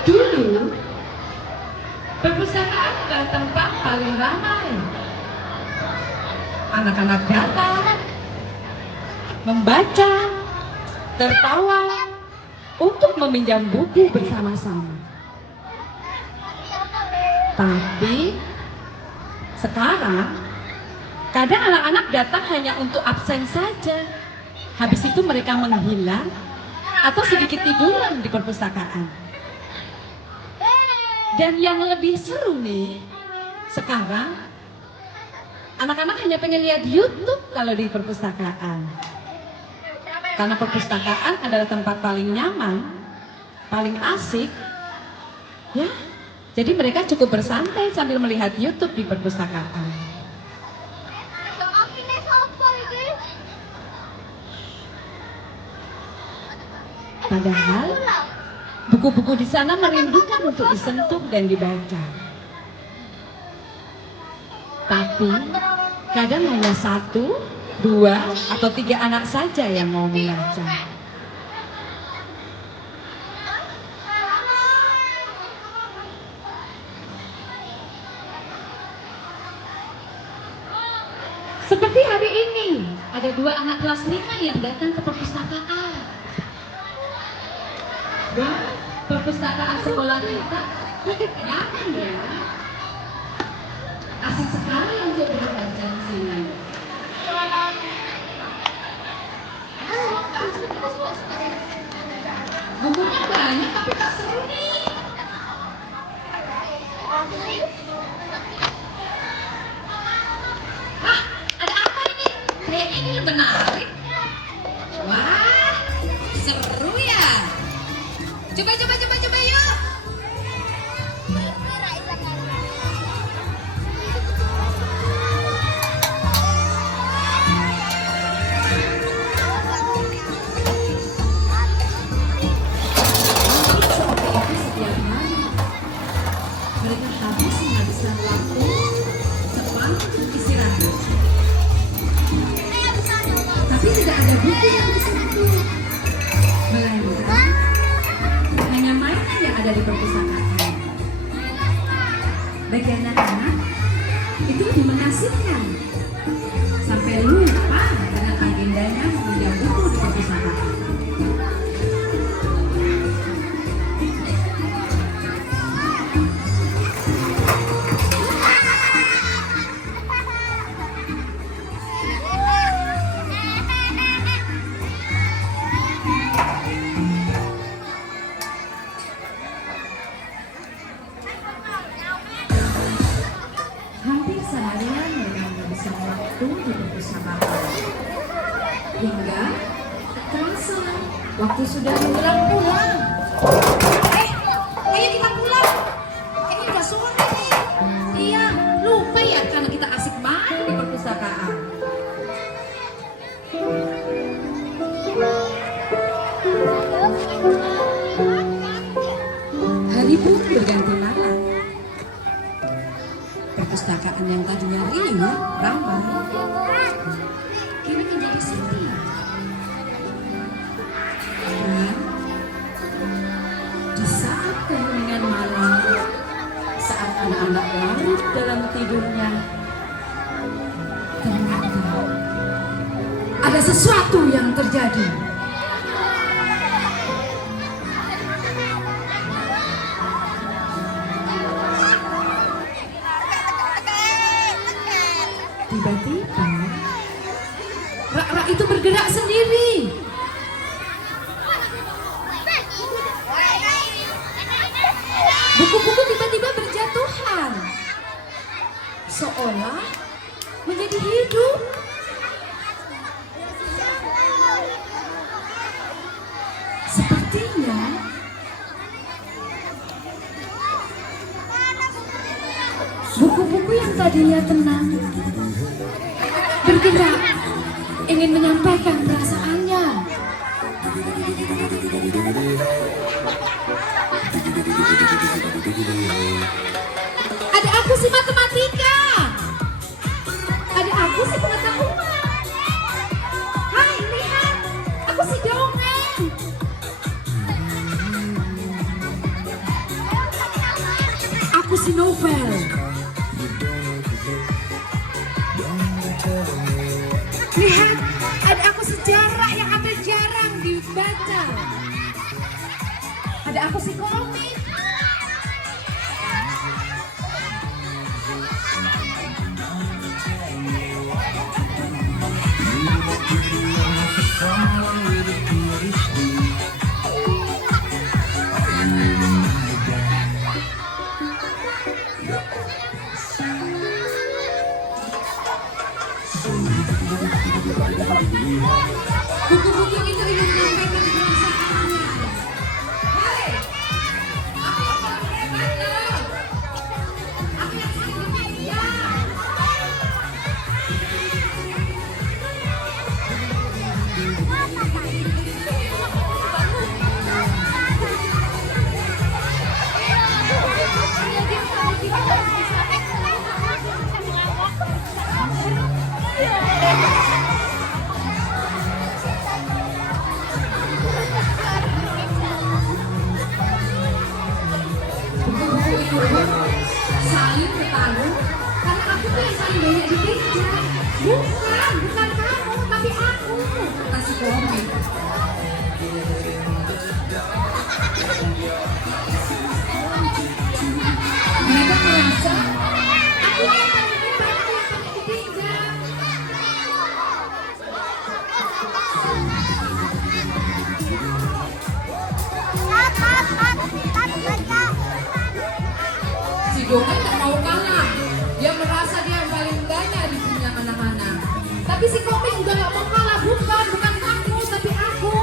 Dulu, perpustakaan adalah tempat paling ramai. Anak-anak datang, membaca, tertawa, untuk meminjam buku bersama-sama. Tapi sekarang, kadang anak-anak datang hanya untuk absen saja. Habis itu mereka menghilang atau sedikit tiduran di perpustakaan. Dan yang lebih seru nih, sekarang anak-anak hanya pengen lihat YouTube kalau di perpustakaan. Karena perpustakaan adalah tempat paling nyaman, paling asik, ya. Jadi mereka cukup bersantai sambil melihat YouTube di perpustakaan. Padahal buku-buku di sana merindukan untuk disentuh dan dibaca. Tapi kadang hanya 1, 2, atau 3 anak saja yang mau membaca. Seperti hari ini, ada 2 anak kelas 5 yang datang ke perpustakaan. Wah, perpustakaan sekolah kita nyaman ya. Asik sekali untuk berbaca di sini. Bukunya banyak tapi tak seru nih. Hah, ada apa ini? Kayaknya ini menarik. Wah, seru ya. Coba yuk. Mereka habis menghabiskan waktu cepat istirahat. Tapi tidak ada buku yang disentuh, melainkan hanya mainan yang ada di perpustakaan. Bagi anak-anak, itu lebih mengasihkan. Sampai lupa dengan agendanya meminjam buku di perpustakaan. Hampir seharian mereka menghabiskan waktu di perpustakaan. Hingga terasa waktu sudah menjelang pulang. Ayo kita pulang. Ini udah sore nih. Iya, lupa ya karena kita asik main di perpustakaan. Hari pun berganti malam. Perpustakaan yang tadinya riuh, ramai, kini menjadi sepi. Dan di saat keheningan malam, saat anak-anak larut dalam tidurnya, ternyata ada sesuatu yang terjadi. Tiba-tiba rak-rak itu bergerak sendiri. Buku-buku tiba-tiba berjatuhan, seolah menjadi hidup. Sepertinya buku-buku yang tadinya tenang bergerak, ingin menyampaikan perasaannya. Ada aku si matematika, ada aku si pengetahuan. Hai, lihat, aku si dongeng. si novel. Lihat, ada aku sejarah yang hampir jarang dibaca. Ada aku si komik. Buku-buku itu ingin menyampaikan perasaannya. Hei, aku yang paling hebat loh. Aku yang paling mulia. Saling bertarung karena aku tuh yang paling banyak dikejar. Bukan kamu, tapi aku. Kata si komik. Mereka merasa aku yang paling hebat, aku yang paling dikejar. Si Dongeng tak mau kalah. Dia merasa dia yang paling banyak di dunia anak-anak. Tapi si komik juga gak mau kalah. Bukan kamu, tapi aku.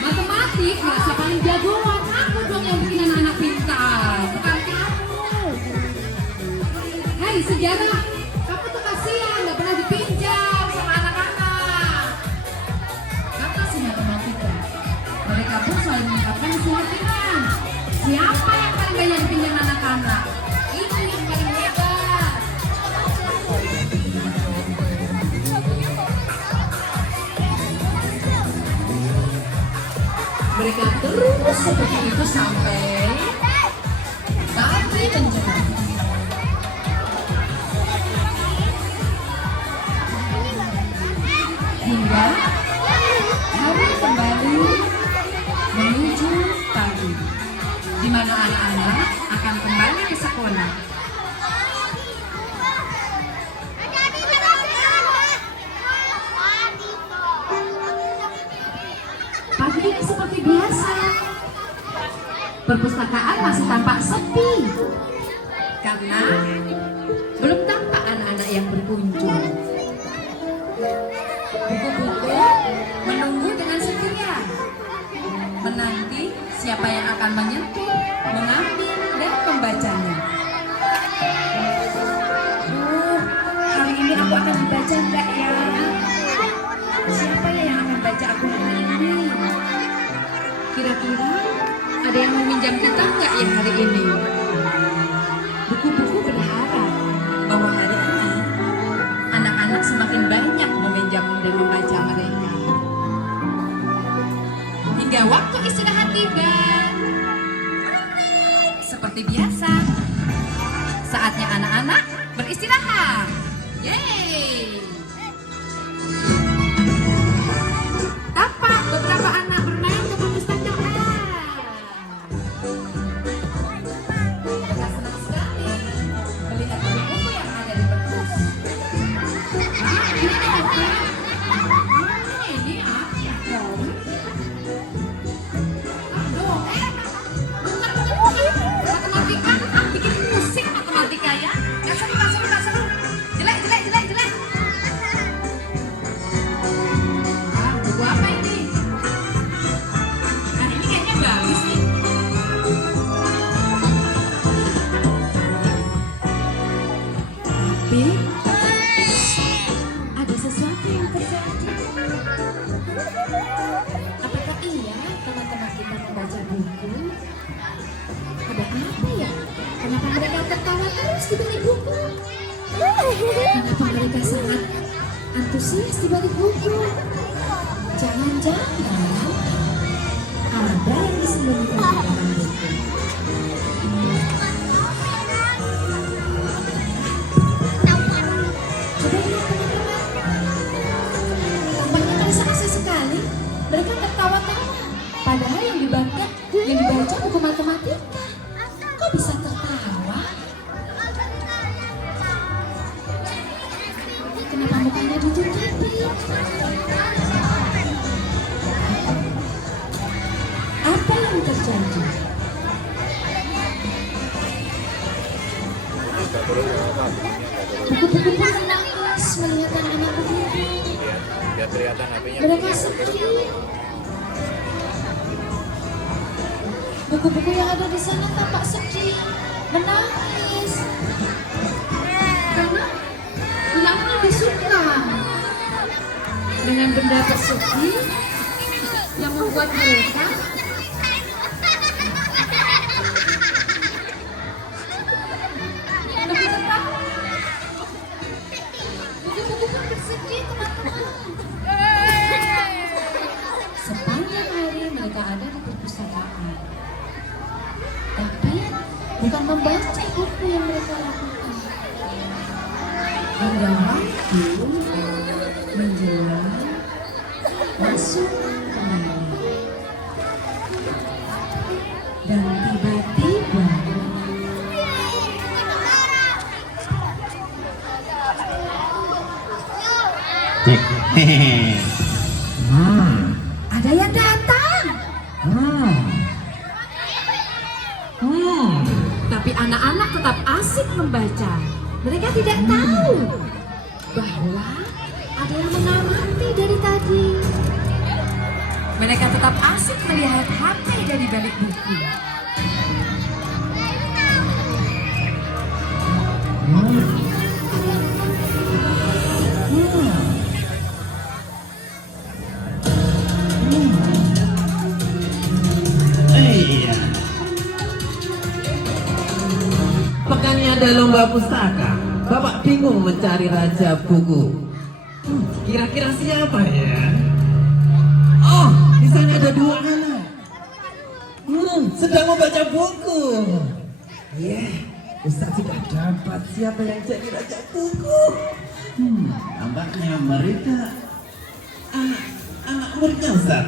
Matematik merasa paling jagoan. Aku dong yang bikin anak-anak pintar. Bukan kamu. Hei sejarah, kamu tuh kasihan gak pernah dipinjam sama anak-anak. Kata si matematika, mereka pun selalu mengungkapkan kekhawatiran. Siapa yang paling banyak dipinjam anak-anak? Itu yang paling hebat. Mereka terus seperti itu sampai menjelang. Hingga hari kembali menuju pagi, di mana anak-anak akan kembali ke sekolah. Pagi ini seperti biasa, perpustakaan masih tampak sepi karena belum tampak anak-anak yang berkunjung. Buku-buku menunggu dengan setia, menanti siapa yang akan menyentuh, mengambil, dan membacanya. Hari ini aku akan dibaca enggak ya? Siapa ya yang akan baca aku hari ini? Kira-kira ada yang mau minjam kita enggak ya hari ini? Buku-buku berharap bahwa hari ini anak-anak semakin banyak meminjam dan membaca mereka. Hingga waktu istirahat tiba. Seperti biasa, saatnya anak-anak beristirahat. Yeay! Tampak beberapa anak bermain ke perpustakaan. Mereka senang sekali melihat buku-buku yang ada di perpus. Ini apa? Ini apa? Matematika, bikin musik matematika ya. Gak seru. Jelek. Buku apa ini? Nah ini kayaknya bagus nih. Tapi ada sesuatu yang terjadi. Apakah iya teman-teman kita membaca buku? Ada apa ya? Kenapa mereka tertawa terus di balik buku? Kenapa mereka sangat antusias di balik buku? Jangan-jangan ada yang disembunyikan di dalam buku. Padahal yang dibaca buku matematika. Kok bisa tertawa? Kenapa mukanya ditutupin? Apa yang terjadi? Buku-buku pun menangis melihat anak-anak begitu. Mereka sedih. Buku-buku yang ada di sana tampak sedih, menangis. Karena hilangnya disuka dengan benda tersebut yang membuat mereka lebih tertawa. Buku-buku pun bersedih, teman-teman. Sepanjang hari mereka ada di perpustakaan, tapi bukan membaca buku yang mereka lakukan. Hingga waktu menjelang masuk ke malam. Dan tiba-tiba ada yang datang. Tapi anak-anak tetap asik membaca. Mereka tidak tahu bahwa ada yang mengamati dari tadi. Mereka tetap asik melihat HP dari balik buku. Pekannya ada lomba pustaka. Bapak bingung mencari raja buku. Kira-kira siapa ya? Oh, di sana ada dua anak. Sedang membaca buku. Ustaz sudah dapat siapa yang jadi raja buku. Nampaknya mereka anak muridnya Ustaz.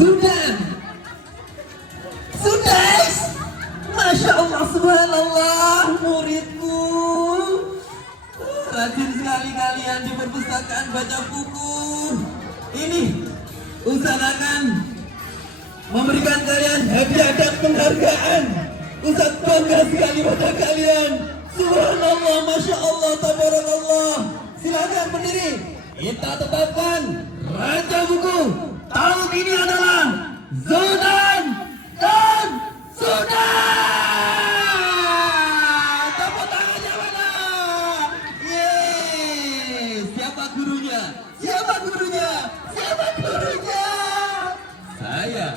Zudan. Sudais. Masya Allah, subhanallah, muridku. Rajin sekali kalian di perpustakaan baca buku. Ini Ustaz akan memberikan kalian hadiah dan penghargaan. Ustaz bangga sekali pada kalian. Subhanallah, Masya Allah, tabarakallah. Silakan berdiri. Kita tetapkan raja buku tahun ini adalah Zudan dan Sudah. Tepuk tangannya mana? Siapa gurunya? Siapa gurunya? Siapa gurunya? Saya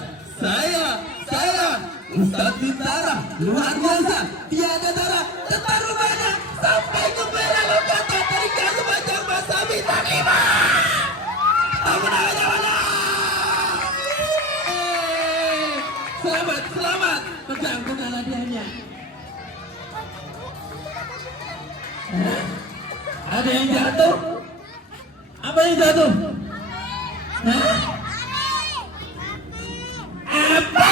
Ustaz Bintara. Luar biasa. Tiada tara. Tetar rumahnya sampai ke Bela kata dari kasus macam bahasa bintang 5. Tepuk tangannya mana? Selamat. Pegang hadiahnya. Ada yang jatuh? Apa yang jatuh? Apa?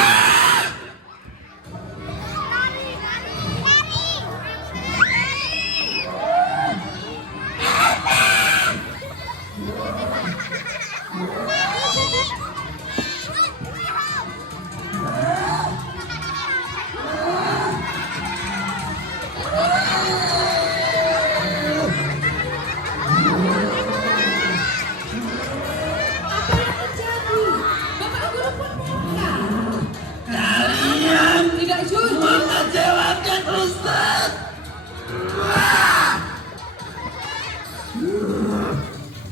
Mengecewakan Ustaz.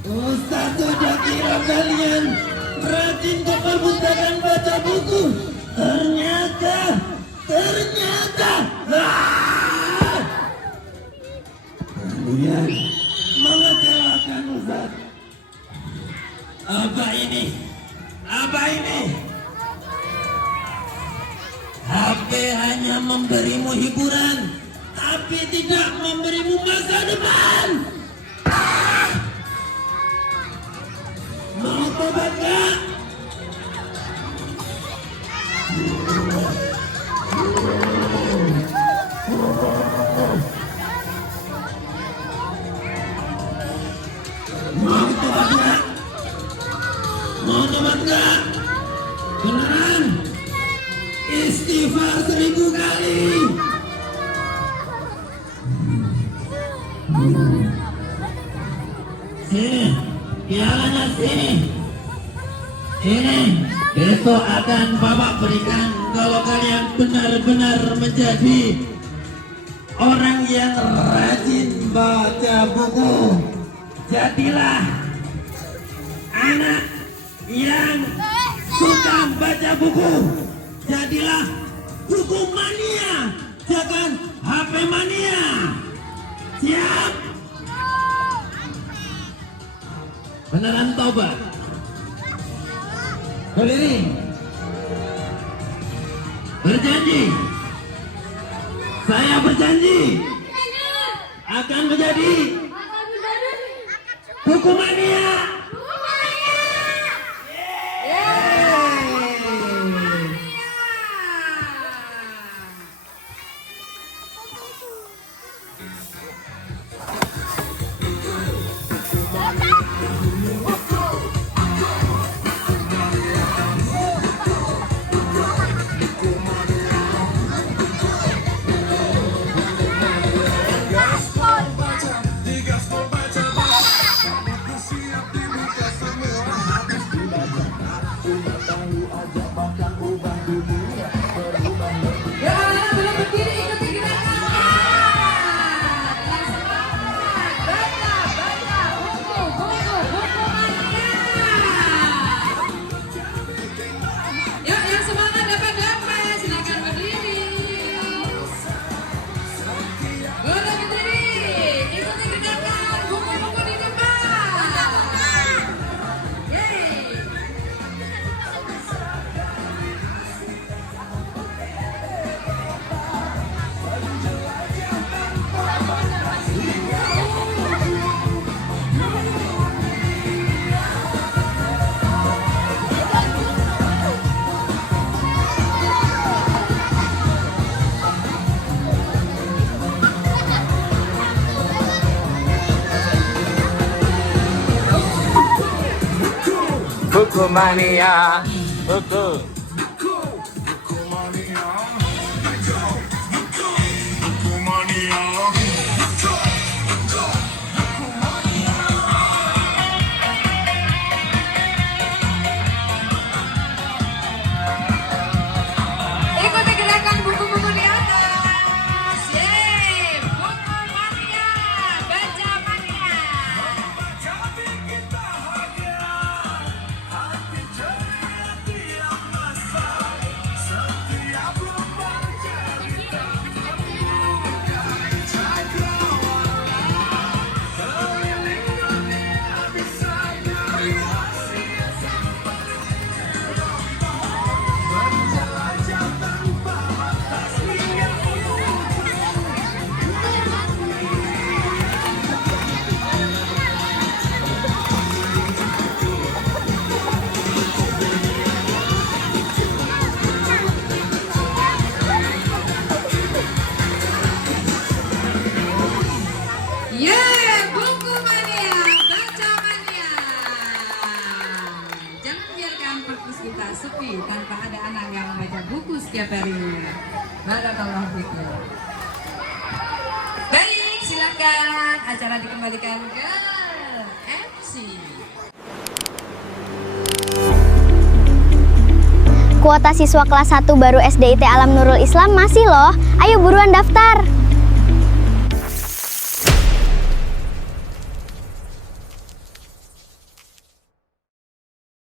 Ustaz sudah kira kalian rajin ke perpustakaan baca buku. Ternyata kalian mengecewakan Ustaz. Apa ini? HP hanya memberimu hiburan, tapi tidak memberimu masa depan. Mau tobat gak? Mau tobat nggak? Beneran? Istighfar 1000 kali. Sini, pialanya sini. Ini besok akan Bapak berikan kalau kalian benar-benar menjadi orang yang rajin baca buku. Jadilah anak yang suka baca buku. Jadilah buku mania, jangan HP mania. Siap? Beneran tobat? Berdiri. Berjanji. Saya berjanji akan menjadi buku mania. Buku mania, buku. Ikuti gerakan buku-buku di atas. Yeay, buku mania, baca mania. Yeay, buku mania, baca mania. Jangan biarkan perpus kita sepi tanpa ada anak yang membaca buku setiap harinya. Barakallahu fikum. Baik, silakan acara dikembalikan ke MC. Kuota siswa kelas 1 baru SDIT Alam Nurul Islam masih loh. Ayo buruan daftar.